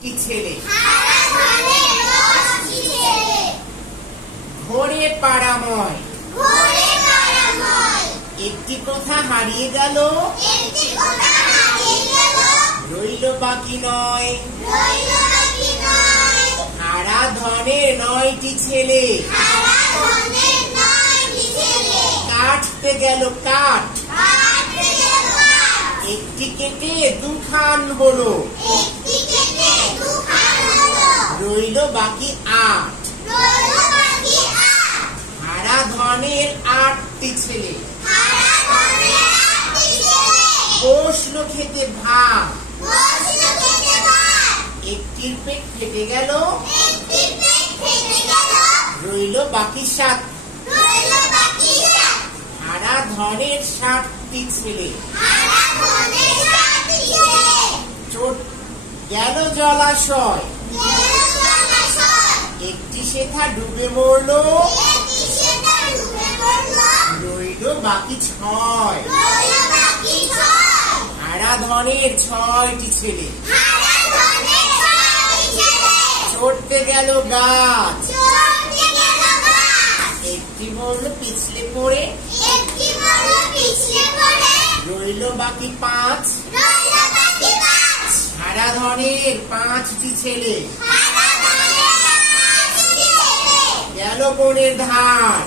কি ছেলে ঘোরে পাড়াময় একটি কথা হারিয়ে গেল রইল বাকি নয় হারা ধনের 9টি ছেলে কাটতে গেল কাঠ একটি কেটে দুখান হলো রইল বাকি 8 হারা ধনের 8টি ছেলে বসলো খেতে ভাত একটির পেট ফেটে গেল রইল বাকি 7 হারা ধনের 7টি ছেলে গেল জলাশয় একটি সেথা ডুবে মরল রইল বাকি 6 হারা ধনের 6টি ছেলে চড়তে গেল গাছ একটি মরল পিছলে পড়ে রইল বাকি 5 হারা ধনের 5টি ছেলে গেল বনের ধার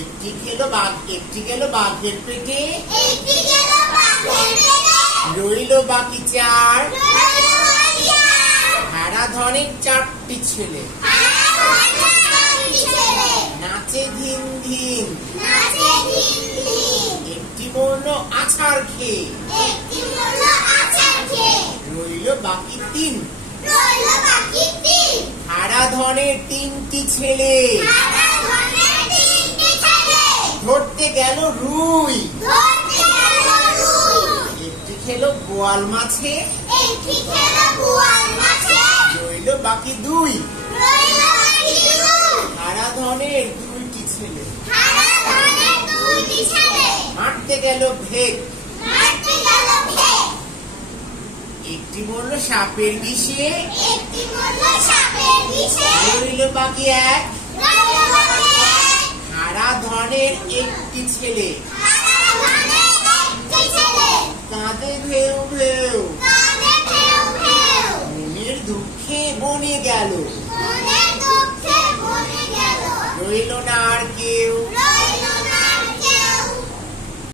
একটি গেল বাঘের পেটে রইল বাকি 4 হারা ধনের 4টি ছেলে নাচে ধিন ধিন একটি মরল আছাড় খেয়ে রইল বাকি 3 হারা ধনের 3টি ছেলে ধরতে গেল রুই একটি খেলো বোয়াল মাছে রইল বাকি 2 হারা ধনের 2টি ছেলে মারতে গেল ভেক একটি বলল সাপের বিষে রইল বাকি 1 হারা ধনের 1টি ছেলে